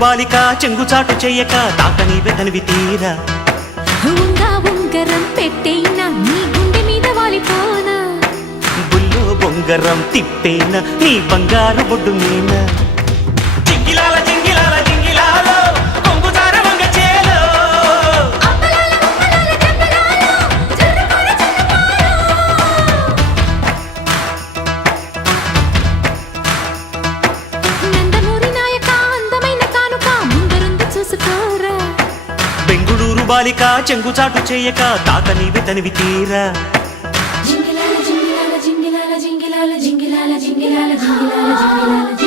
బాలిక చెంగుచాటు చెయ్యక తాకని వెతనివి తీరా ఉంగా ఉంగరం పెట్టేనా నీ గుండె మీద వాలిపోనా బుల్లో బొంగరం తిప్పేనా నీ బంగారు బొడ్డు మీనా జింగిలాల జింగిలాల జింగిలాలో కొంగుచార వంగ చేలో నందమూరి నాయక అందమైన కానుక ముందరుంది చూసుకోరా బెంగుళూరు బాలిక చెంగుచాటు చెయ్యక తాకని వెతనివి తీరా జింగిలాల జింగిలాల జింగిలాల జింగిలాల జింగిలాల జింగిలాల జింగిలాల జింగిలాల